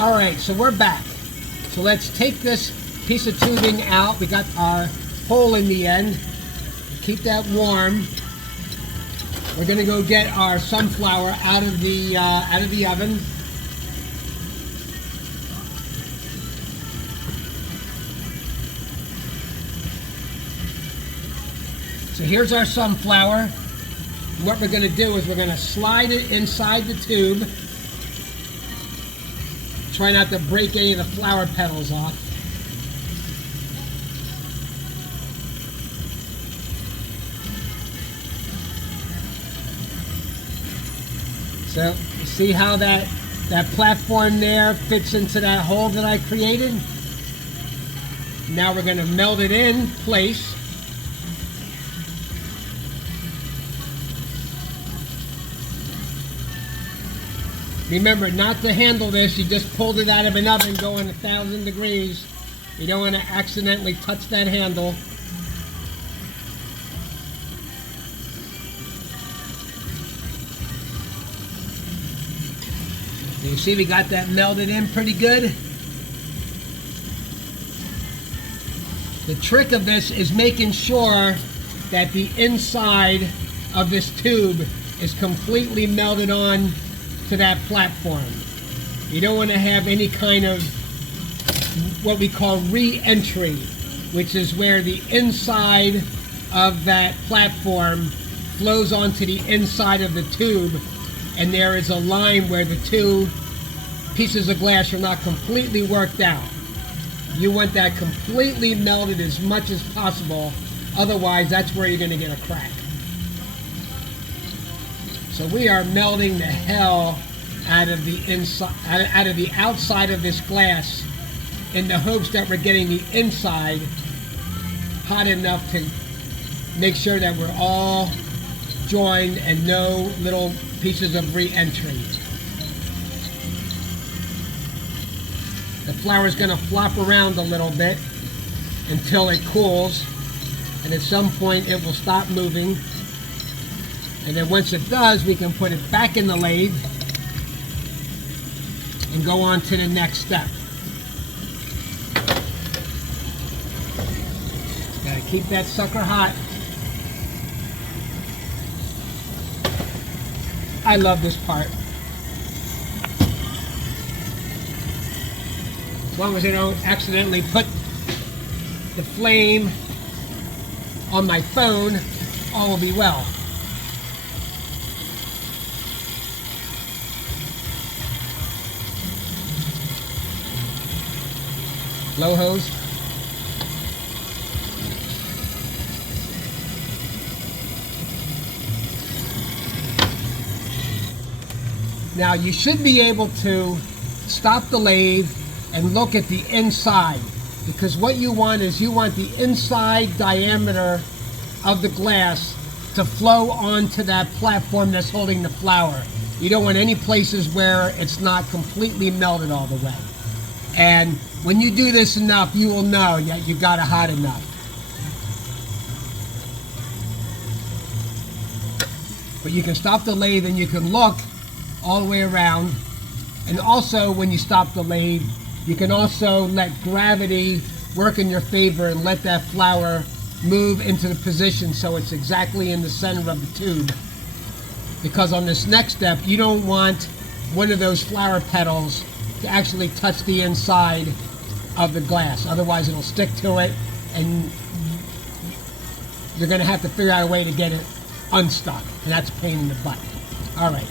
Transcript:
All right, so we're back. So let's take this piece of tubing out. We got our hole in the end. Keep that warm. We're gonna go get our sunflower out of the oven. So here's our sunflower. What we're gonna do is we're gonna slide it inside the tube. Try not to break any of the flower petals off. So you see how that platform there fits into that hole that I created? Now we're going to melt it in place. Remember not to handle this. You just pulled it out of an oven going 1,000 degrees. You don't want to accidentally touch that handle. You see we got that melted in pretty good. The trick of this is making sure that the inside of this tube is completely melted on to that platform. You don't want to have any kind of what we call re-entry, which is where the inside of that platform flows onto the inside of the tube, and there is a line where the two pieces of glass are not completely worked out. You want that completely melted as much as possible, otherwise that's where you're going to get a crack. So we are melting the hell out of the inside, out of the outside of this glass, in the hopes that we're getting the inside hot enough to make sure that we're all joined and no little pieces of re-entry. The flour is going to flop around a little bit until it cools, and at some point it will stop moving. And then once it does, we can put it back in the lathe and go on to the next step. Gotta keep that sucker hot. I love this part. As long as I don't accidentally put the flame on my phone, all will be well. Blow hose. Now you should be able to stop the lathe and look at the inside, because what you want is you want the inside diameter of the glass to flow onto that platform that's holding the flour. You don't want any places where it's not completely melted all the way. And when you do this enough, you will know that you got it hot enough. But you can stop the lathe and you can look all the way around. And also when you stop the lathe, you can also let gravity work in your favor and let that flour move into the position so it's exactly in the center of the tube. Because on this next step, you don't want one of those flower petals to actually touch the inside of the glass. Otherwise it'll stick to it and you're going to have to figure out a way to get it unstuck, and that's a pain in the butt. All right.